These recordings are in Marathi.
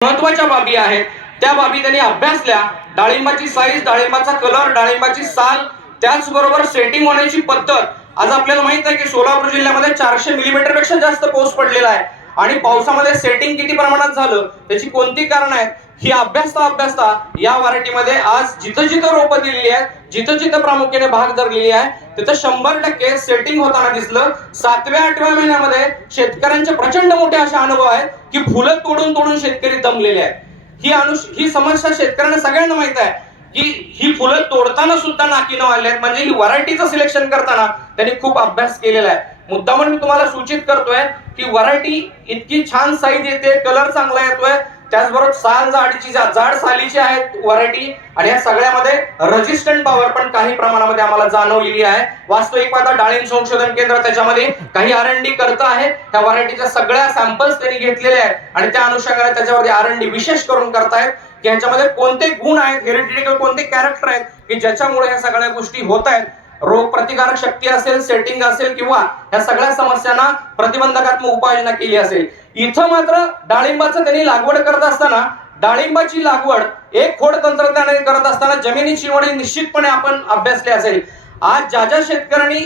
महत्त्वाच्या बाबी आहेत. त्या बाबी त्यांनी अभ्यासल्या डाळिंबाची साईज डाळिंबाचा कलर डाळिंबाची साल त्याचबरोबर सेटिंग होण्याची पद्धत. आज आपल्याला माहीत आहे की सोलापूर जिल्ह्यामध्ये चारशे मिलीमीटरपेक्षा जास्त पाऊस पडलेला आहे. आणि पावसामध्ये सेटिंग किती प्रमाणात झालं त्याची कोणती कारण आहेत ही अभ्यासता अभ्यासता या व्हरायटीमध्ये आज जिथं जिथं रोपं दिलेली आहेत जिथं जिथं प्रामुख्याने भाग धरलेली आहे तिथं शंभर टक्के सेटिंग होताना दिसलं. सातव्या आठव्या महिन्यामध्ये शेतकऱ्यांचे प्रचंड मोठे असे अनुभव आहेत की फुलं तोडून तोडून शेतकरी दमलेले आहेत. ही अनु ही समस्या शेतकऱ्यांना सगळ्यांना माहीत आहे की ही फुलं तोडताना सुद्धा नाकी न आले आहेत म्हणजे ही व्हरायटीचं सिलेक्शन करताना त्यांनी खूप अभ्यास केलेला आहे. मुद्दामून मी तुम्हाला सूचित करतोय की व्हरायटी इतकी छान साईज येते कलर चांगला येतोय. त्याचबरोबर सांज जाडीची जाड सालीची आहेत व्हरायटी आणि या सगळ्यामध्ये रेजिस्टंट पॉवर पण काही प्रमाणामध्ये आम्हाला जाणवलेली आहे. वास्तविक पाहता डाळिंब संशोधन केंद्र त्याच्यामध्ये काही आर एन डी करत आहे. त्या व्हरायटीच्या सगळ्या सॅम्पल्स त्यांनी घेतलेल्या आहेत. आणि त्या अनुषंगाने त्याच्यावरती आर एन डी विशेष करून करतायत की ह्याच्यामध्ये कोणते गुण आहेत हेरिडिटिकल कोणते कॅरेक्टर आहेत की ज्याच्यामुळे ह्या सगळ्या गोष्टी होत आहेत. रोग प्रतिकारक शक्ती असेल सेटिंग असेल किंवा या सगळ्या समस्यांना प्रतिबंधकात्मक उपाययोजना केली असेल. इथं मात्र डाळिंबाचं त्यांनी लागवड करत असताना डाळिंबाची लागवड एक खोड तंत्रज्ञानाने करत असताना जमिनीची निवड निश्चितपणे आपण अभ्यासली असेल. आज ज्या ज्या शेतकऱ्यांनी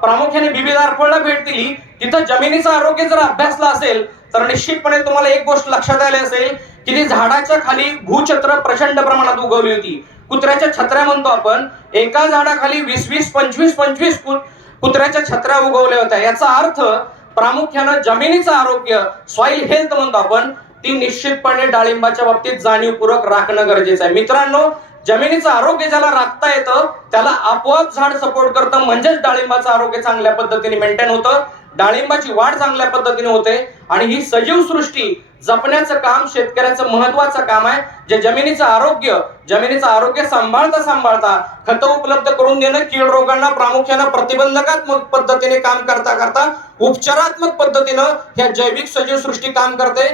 प्रामुख्याने बिबीदार फळला भेट दिली तिथं जमिनीचं आरोग्य जर अभ्यासला असेल तर निश्चितपणे तुम्हाला एक गोष्ट लक्षात आली असेल की ती झाडाच्या खाली भूछत्र प्रचंड प्रमाणात उगवली होती. कुत्र्याच्या छत्र्या म्हणतो आपण. एका झाडाखाली वीस वीस पंचवीस पंचवीस कुत्र्याच्या छत्र्या उगवल्या होत्या. याचा अर्थ प्रामुख्यानं जमिनीचं आरोग्य सॉइल हेल्थ म्हणतो आपण ती निश्चितपणे डाळिंबाच्या बाबतीत जाणीवपूर्वक राखणं गरजेचं आहे. मित्रांनो जमिनीचं आरोग्य ज्याला राखता येतं त्याला आपोआप झाड सपोर्ट करतं. म्हणजेच डाळिंबाचं आरोग्य चांगल्या पद्धतीने मेंटेन होतं. डाळिंबाची वाढ चांगल्या पद्धतीने होते आणि ही सजीव सृष्टी जपण्याचं काम शेतकऱ्याचं महत्वाचं काम आहे. जे जमिनीचं आरोग्य जमिनीचं आरोग्य सांभाळता सांभाळता खतं उपलब्ध करून देणं कीड रोगांना प्रामुख्यानं प्रतिबंधकात्मक पद्धतीने काम करता करता उपचारात्मक पद्धतीनं ह्या जैविक सजीव सृष्टी काम करते.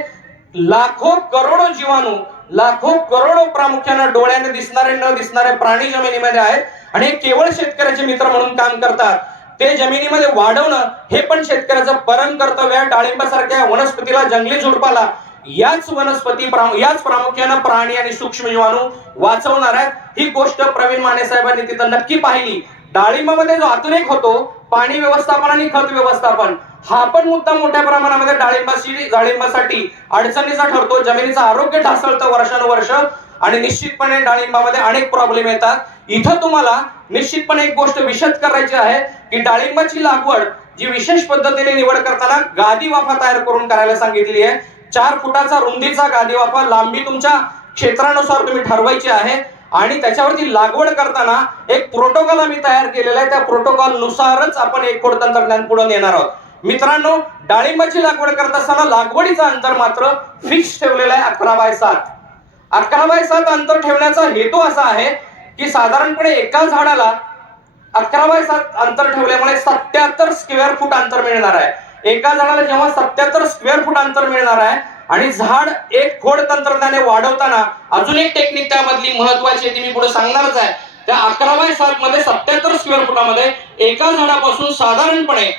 लाखो करोडो जीवाणू लाखो करोडो प्रामुख्यानं डोळ्याने दिसणारे न दिसणारे प्राणी जमिनीमध्ये आहेत. आणि हे केवळ शेतकऱ्याचे मित्र म्हणून काम करतात. ते जमिनीमध्ये वाढवणं हे पण शेतकऱ्याचं परम कर्तव्य आहे. डाळिंबासारख्या वनस्पतीला जंगली झुडपाला याच वनस्पती याच प्रामुख्यानं प्राणी आणि सूक्ष्म जीवाणू वाचवणार आहेत. ही गोष्ट प्रवीण माने साहेबांनी तिथं नक्की पाहिली. डाळिंबामध्ये जो अतिरेक होतो पाणी व्यवस्थापन आणि खत व्यवस्थापन हा पण मुद्दा मोठ्या प्रमाणामध्ये डाळिंबाशी डाळिंबासाठी अडचणीचा ठरतो. जमिनीचं आरोग्य ढासळतं वर्षानुवर्ष आणि निश्चितपणे डाळिंबामध्ये अनेक प्रॉब्लेम येतात. इथं तुम्हाला निश्चितपणे एक गोष्ट विशद करायची आहे. की डाळिंबाची लागवड जी विशेष पद्धतीने निवड करताना गादी वाफा तयार करून करायला सांगितली आहे. चार फुटाचा रुंदीचा गादी वाफा लांबी तुमच्या क्षेत्रानुसार तुम्ही ठरवायची आहे. आणि त्याच्यावरती लागवड करताना एक प्रोटोकॉल आम्ही तयार केलेला आहे. त्या प्रोटोकॉल नुसारच आपण एक खोड तंत्रज्ञान पुढे नेणार आहोत. मित्रांनो डाळिंबाची लागवड करत असताना लागवडीचं अंतर मात्र फिक्स ठेवलेलं आहे अकरा बाय सात. अकरा बाय सात अंतर ठेवण्याचा हेतू असा आहे की साधारणपणे एका झाडाला अकरा बाय सात अंतर ठेवल्यामुळे सत्याहत्तर स्क्वेअर फूट अंतर मिळणार आहे. एका झाडाला जेव्हा सत्याहत्तर स्क्वेअर फूट अंतर मिळणार आहे आणि झाड एक खोड तंत्रज्ञाने वाढवताना अजून एक टेक्निक त्यामधली महत्वाची आहे ती मी पुढे सांगणारच आहे. त्या अकरा बाय सात मध्ये सत्याहत्तर स्क्वेअर फुटामध्ये एका झाडापासून साधारणपणे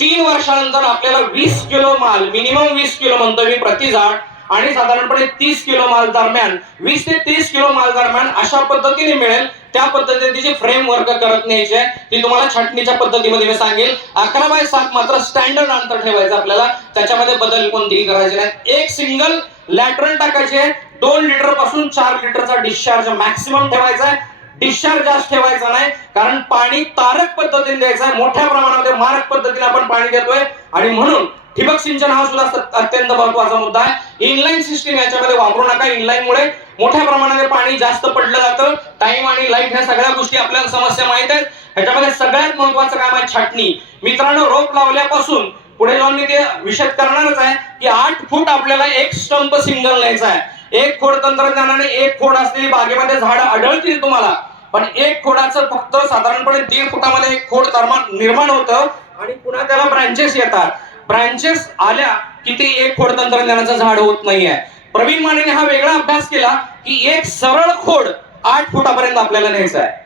तीन वर्षानंतर आपल्याला वीस किलो माल मिनिमम वीस किलो म्हणतो मी प्रति झाड आणि साधारणपणे तीस किलो माल दरम्यान वीस ते तीस किलो माल दरम्यान अशा पद्धतीने मिळेल. त्या पद्धतीने तिची फ्रेमवर्क करत न्यायची आहे ती तुम्हाला छटणीच्या पद्धतीमध्ये मी सांगेल. अकरा बाय सात मात्र स्टँडर्ड अंतर ठेवायचं आपल्याला. त्याच्यामध्ये बदल कोणतीही करायचे नाही एक सिंगल लॅटरन टाकायचे दोन लिटरपासून चार लिटरचा डिस्चार्ज मॅक्सिमम ठेवायचा आहे. डिस्चार्ज जास्त ठेवायचा नाही कारण पाणी तारक पद्धतीने द्यायचं आहे. मोठ्या प्रमाणामध्ये मारक पद्धतीने आपण पाणी देतोय. आणि म्हणून ठिबक सिंचन हा सुद्धा अत्यंत महत्त्वाचा मुद्दा आहे. इनलाईन सिस्टीम याच्यामध्ये वापरू नका. इनलाईन मुळे मोठ्या प्रमाणामध्ये पाणी जास्त पडलं जातं. टाइम आणि लाइट ह्या सगळ्या गोष्टी आपल्याला समस्या माहीत आहेत. ह्याच्यामध्ये सगळ्यात महत्वाचं काम आहे छाटणी. मित्रांनो रोप लावल्यापासून पुढे जाऊन मी ते विषद करणारच आहे की आठ फूट आपल्याला एक स्टंप सिंगल न्यायचा आहे. एक खोड तंत्रज्ञानाने एक खोड असलेली बागेमध्ये झाड आढळतील तुम्हाला. पण एक खोडाचं फक्त साधारणपणे दीड फुटामध्ये एक खोड निर्माण निर्माण होतं आणि पुन्हा त्याला ब्रँचेस येतात. ब्रांचेस आल्या की ते एक खोड तंत्रज्ञानाचं झाड होत नाहीये. प्रवीण मानेने हा वेगळा अभ्यास केला की एक सरळ खोड आठ फुटापर्यंत आपल्याला न्यायचं आहे.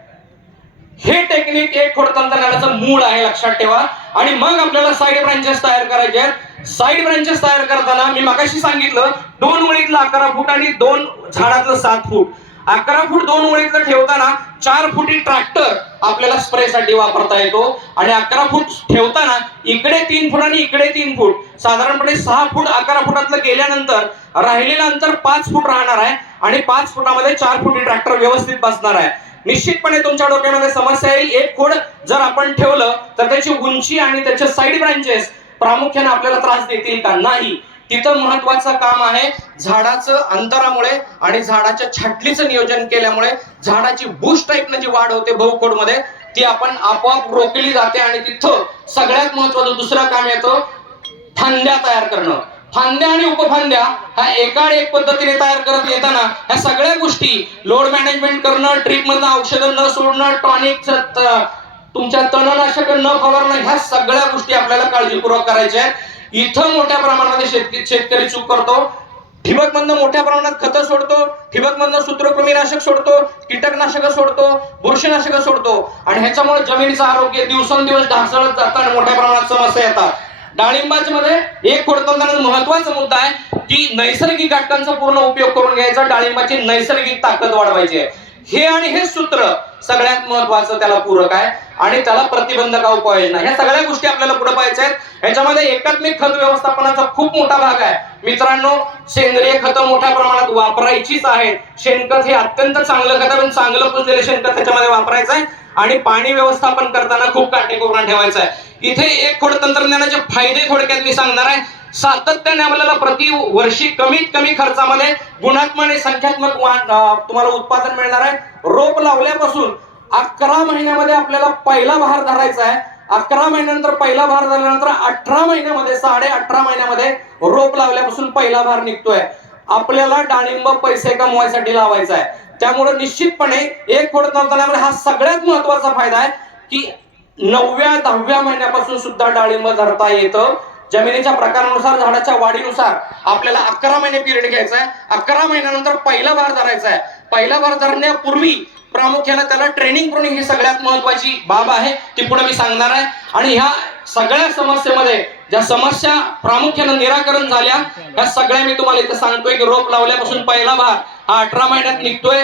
हे टेक्निक एक खोड तंत्रज्ञानाचं मूळ आहे लक्षात ठेवा. आणि मग आपल्याला साईड ब्रांचेस तयार करायचे आहेत. साईड ब्रांचेस तयार करताना मी मगाशी सांगितलं दोन ओळीतलं अकरा फूट आणि दोन झाडातलं सात फूट. अकरा फूट दोन ओळीतलं ठेवताना चार फुटी ट्रॅक्टर आपल्याला स्प्रेसाठी वापरता येतो. आणि अकरा फूट ठेवताना इकडे तीन फूट आणि इकडे तीन फूट. साधारणपणे सहा फूट अकरा फुटातलं गेल्यानंतर राहिलेलं अंतर पाच फूट राहणार आहे आणि पाच फुटामध्ये चार फुटी ट्रॅक्टर व्यवस्थित बसणार आहे. निश्चितपणे तुमच्या डोक्यामध्ये समस्या येईल. एक खोड जर आपण ठेवलं तर त्याची उंची आणि त्याचे साईड ब्रांचेस प्रामुख्याने आपल्याला त्रास देतील का? नाही. तिथं महत्वाचं काम आहे झाडाचं अंतरामुळे आणि झाडाच्या छाटलीचं नियोजन केल्यामुळे झाडाची बुश टाईपनं जी वाढ होते मध्ये ती आपण आपोआप रोखली जाते आणि तिथं सगळ्यात महत्वाचं दुसरं काम येतं फांद्या तयार करणं. फांद्या आणि उपफांद्या ह्या एका एक पद्धतीने तयार करत येताना ह्या सगळ्या गोष्टी लोड मॅनेजमेंट करणं ट्रीपमधनं औषधं न सोडणं टॉनिक तुमच्या तणनाशक न फवारणं ह्या सगळ्या गोष्टी आपल्याला काळजीपूर्वक करायच्या आहेत. इथं मोठ्या प्रमाणामध्ये शेतकरी शेतकरी चूक करतो. ठिबक मधनं मोठ्या प्रमाणात खतं सोडतो. ठिबक मधनं सूत्रकृमीनाशक सोडतो. कीटकनाशक सोडतो. बुरशीनाशक सोडतो. आणि ह्याच्यामुळे जमिनीचं आरोग्य दिवसेंदिवस ढासळत जातं आणि मोठ्या प्रमाणात समस्या येतात. डाळिंबाच्या मध्ये एक खोडताना महत्त्वाचा मुद्दा आहे की नैसर्गिक घटकांचा पूर्ण उपयोग करून घ्यायचा. डाळिंबाची नैसर्गिक ताकद वाढवायची आहे. हे आणि हे सूत्र सगळ्यात महत्वाचं त्याला पूरक आहे. आणि त्याला प्रतिबंधका उपाययोजना. ह्या सगळ्या गोष्टी आपल्याला पुढे पाहायच्या आहेत. ह्याच्यामध्ये एकात्मिक खत व्यवस्थापनाचा खूप मोठा भाग आहे. मित्रांनो सेंद्रिय खतं मोठ्या प्रमाणात वापरायचीच आहेत. शेणखत हे अत्यंत चांगलं खत आहे पण चांगलं पुजलेलं शेणखत त्याच्यामध्ये वापरायचं आहे. आणि पाणी व्यवस्थापन करताना खूप काटेकोरण ठेवायचं आहे. इथे एक खोड तंत्रज्ञानाचे फायदे थोडक्यात मी सांगणार आहे. सातत्याने आपल्याला प्रति वर्षी कमीत कमी खर्चामध्ये गुणात्मक आणि संख्यात्मक तुम्हाला उत्पादन मिळणार आहे. रोप लावल्यापासून अकरा महिन्यामध्ये आपल्याला पहिला भार धरायचा आहे. अकरा महिन्यानंतर पहिला भार झाल्यानंतर अठरा महिन्यामध्ये साडे अठरा महिन्यामध्ये रोप लावल्यापासून पहिला भार निघतोय. आपल्याला डाळिंब पैसे कमवायसाठी लावायचा आहे. त्यामुळे निश्चितपणे एक खोड तंत्रज्ञानामध्ये हा सगळ्यात महत्त्वाचा फायदा आहे की नवव्या दहाव्या महिन्यापासून सुद्धा डाळिंब धरता येतं. जमिनीच्या प्रकारानुसार झाडाच्या वाढीनुसार आपल्याला अकरा महिने पिरियड घ्यायचा आहे. अकरा महिन्यानंतर पहिला भार धरायचा आहे. पहिला भार धरण्यापूर्वी प्रामुख्याने त्याला ट्रेनिंग प्रोनिंग ही सगळ्यात महत्वाची बाब आहे ती पुढे मी सांगणार आहे. आणि ह्या सगळ्या समस्येमध्ये ज्या समस्या प्रामुख्याने निराकरण झाल्या या सगळ्या मी तुम्हाला इथं सांगतोय की रोप लावल्यापासून पहिला भाग हा अठरा महिन्यात निघतोय.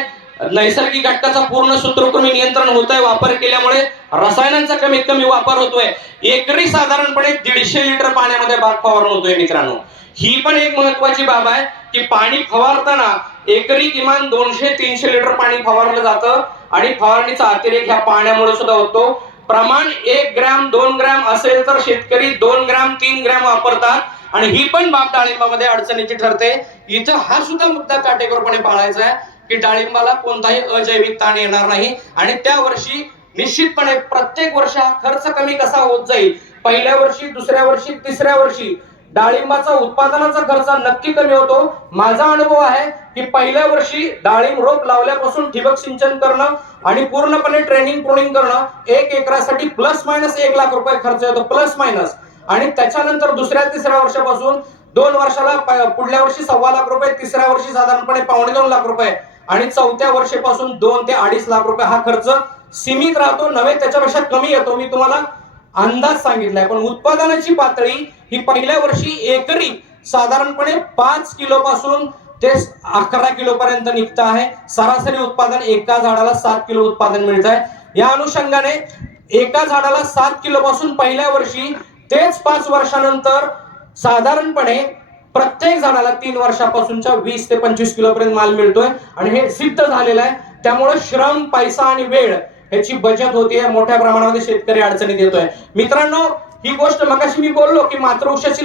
नैसर्गिक घटकाचा पूर्ण सूत्रकृमी नियंत्रण होत आहे वापर केल्यामुळे रसायनांचा कमीत कमी वापर होतोय. एकरी साधारणपणे दीडशे लिटर पाण्यामध्ये बाग फवारण होतोय मित्रांनो. ही पण एक महत्वाची बाब आहे. की पाणी फवारताना एकरी किमान दोनशे तीनशे लिटर पाणी फवारलं जातं आणि फवारणीचा अतिरेक ह्या पाण्यामुळे सुद्धा होतो. प्रमाण एक ग्रॅम दोन ग्रॅम असेल तर शेतकरी दोन ग्रॅम तीन ग्रॅम वापरतात. आणि ही पण बाब डाळिंबामध्ये अडचणीची ठरते. इथं हा सुद्धा मुद्दा काटेकोरपणे पाळायचा आहे की डाळिंबाला कोणताही अजैविक ताण येणार नाही. आणि त्या वर्षी निश्चितपणे प्रत्येक वर्ष हा खर्च कमी कसा होत जाईल? पहिल्या वर्षी दुसऱ्या वर्षी तिसऱ्या वर्षी डाळिंबाचा उत्पादनाचा खर्च नक्की कमी होतो. माझा अनुभव आहे की पहिल्या वर्षी डाळिंब रोप लावल्यापासून ठिबक सिंचन करणं आणि पूर्णपणे ट्रेनिंग प्रोनिंग करणं एक एकरासाठी प्लस मायनस एक लाख रुपये खर्च येतो. प्लस मायनस आणि त्याच्यानंतर दुसऱ्या तिसऱ्या वर्षापासून दोन वर्षाला पुढल्या वर्षी सव्वा लाख रुपये तिसऱ्या वर्षी साधारणपणे पावणे दोन लाख रुपये आणि चौथ्या वर्षीपासून दोन ते अडीच लाख रुपये हा खर्च सीमित राहतो. नव्हे त्याच्यापेक्षा कमी येतो. मी तुम्हाला अंदाज सांगितलाय. पण उत्पादनाची पातळी ही पहिल्या वर्षी एकरी साधारणपणे पाच किलो पासून ते अकरा किलो पर्यंत निघत आहे. सरासरी उत्पादन एका झाडाला सात किलो उत्पादन मिळत आहे या अनुषंगाने एका झाडाला सात किलो पासून पहिल्या वर्षी तेच पाच वर्षानंतर साधारणपणे प्रत्येक झाडाला तीन वर्षापासूनच्या वीस ते पंचवीस किलो पर्यंत माल मिळतोय. आणि हे सिद्ध झालेलं आहे. त्यामुळे श्रम पैसा आणि वेळ ह्याची बचत होतीये मोठ्या प्रमाणामध्ये शेतकरी अडचणीत येतोय. मित्रांनो ही गोष्ट मगाशी मी बोललो की मातृवृक्षाची